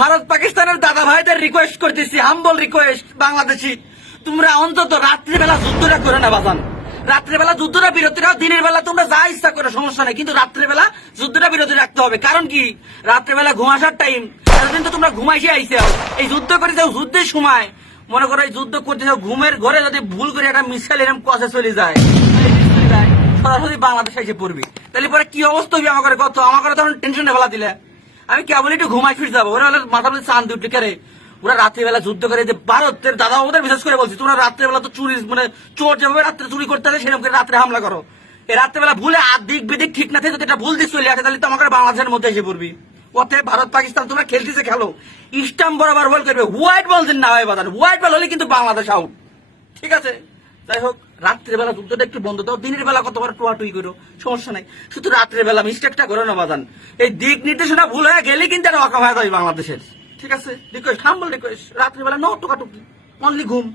ভারত পাকিস্তানের দাদা ভাইদের রিকোয়েস্ট করতেছি, হাম্বল রিকোয়েস্ট, বাংলাদেশি তোমরা অন্তত রাত্রিবেলা যুদ্ধটা করে না বাজান। রাত্রিবেলা যুদ্ধটা বিরতি রাখো, দিনের বেলা তোমরা যা ইচ্ছা করে সমস্যা নেই, কিন্তু রাত্রিবেলা যুদ্ধটা বিরতি রাখতে হবে। কারণ কি, রাত্রিবেলা ঘুমাসার টাইম, এতদিন তো তোমরা ঘুমাইসে আইসে এই যুদ্ধ করে যাও, যুদ্ধের সময় মনে করো এই যুদ্ধ করতে যাও, ঘুমের ঘরে যদি ভুল করে একটা মিসাইল এরকম কষে চলে যায়, সরাসরি বাংলাদেশে এসে পড়বি, তাহলে পরে কি অবস্থা হবে আমার কত? আমার তখন টেনশনে ফেলা দিলে আমি কেবল একটু ঘুমাই ফিরে যাবো। ওরা মাথার মধ্যে চান দুটি করে ওরা রাত্রিবেলা যুদ্ধ করে, যে ভারতের দাদা ওদের বিশেষ করে বলছি, তোমরা রাত্রেবেলা তো চুরি মানে চোর যেভাবে রাত্রে চুরি করতে হবে সেরকম করে রাত্রে হামলা করো। এই রাত্রেবেলা ভুলে দিক বেদিক ঠিক না থাকে, যদি এটা ভুল দিক চলে আসে তাহলে তো আমাকে বাংলাদেশের মধ্যে এসে পড়বি। অতএব ভারত পাকিস্তান তোমরা খেলতেছে খেলো, স্টাম্প বরাবর বল করবে, হোয়াইট বল দিন না হয় বাজার, হোয়াইট বল হলে কিন্তু বাংলাদেশ আউট, ঠিক আছে? যাই হোক, রাত্রেবেলা যুদ্ধটা একটু বন্ধ দাও, দিনের বেলা কতবার টোয়াটুই করো সমস্যা নাই, শুধু রাত্রেবেলা মিস্টেকটা করো না বাজান। এই দিক নির্দেশনা ভুল হয়ে গেলে কিন্তু এটা অকাম হয়ে যাবে বাংলাদেশের, ঠিক আছে? রিকোয়েস্ট, হাম্বল রিকোয়েস্ট, রাত্রেবেলা নো টোকাটুকি, অনলি ঘুম।